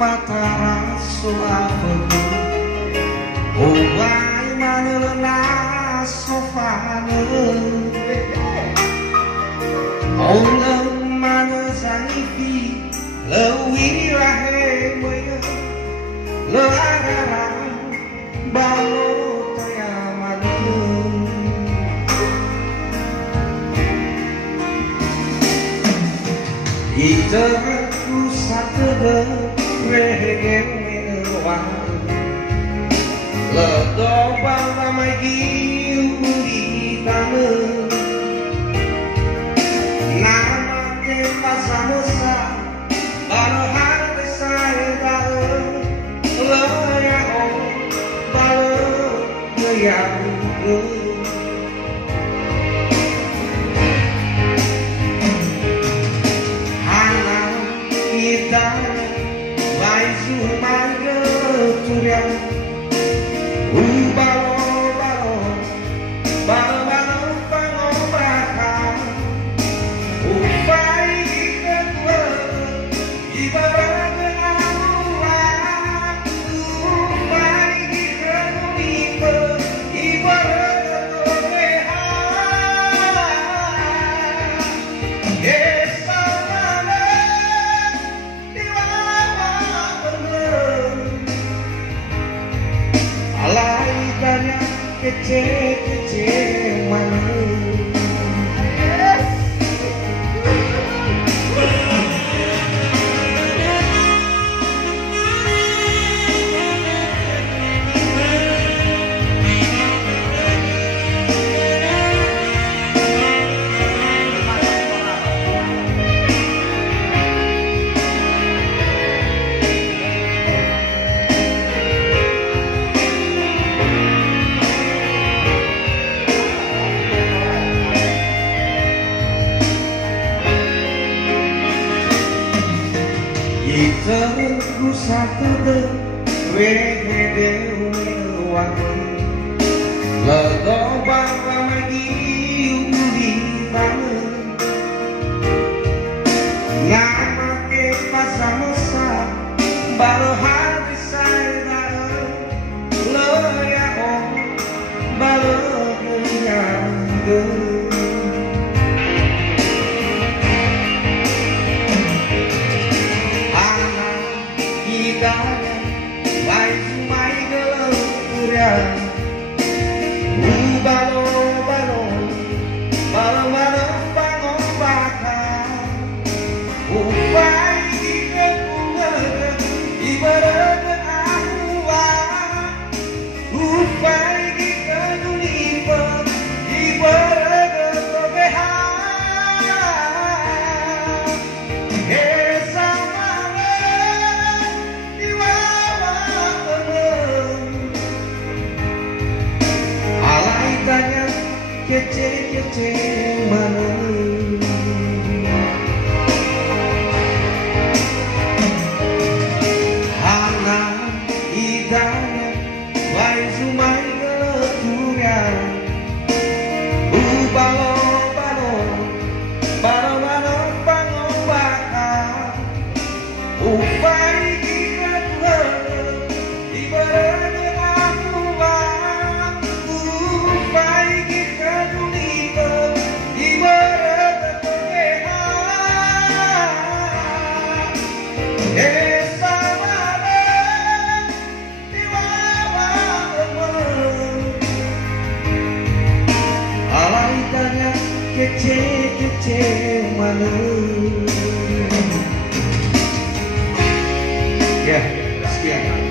matara soapeku Uwai manelena sofane Olem mana sangifi lewi rahe moya le agara balo taya manu Ita ku satede rege mewa le do bala mai giuri tame Pasamosa barohan besar daun loyang balo loyang hana kita baisu mangga turiang balo balo balo balo pangobrakan kece-kece mana Terus satede wehede wangi Lego bangga magi uli bane Ngamake pasamosa balo hati saya loyang balo loyang Balo balo balo balo pangobrakan Upai bunga ibarat awan Upai kedulipan ibarat kebehan Esa malam diwawan tanya kece-kece mana hana idana wai sumai geturia balo balo balo balo pangobrakan upai kita ibarat kece-kece mana ya sekian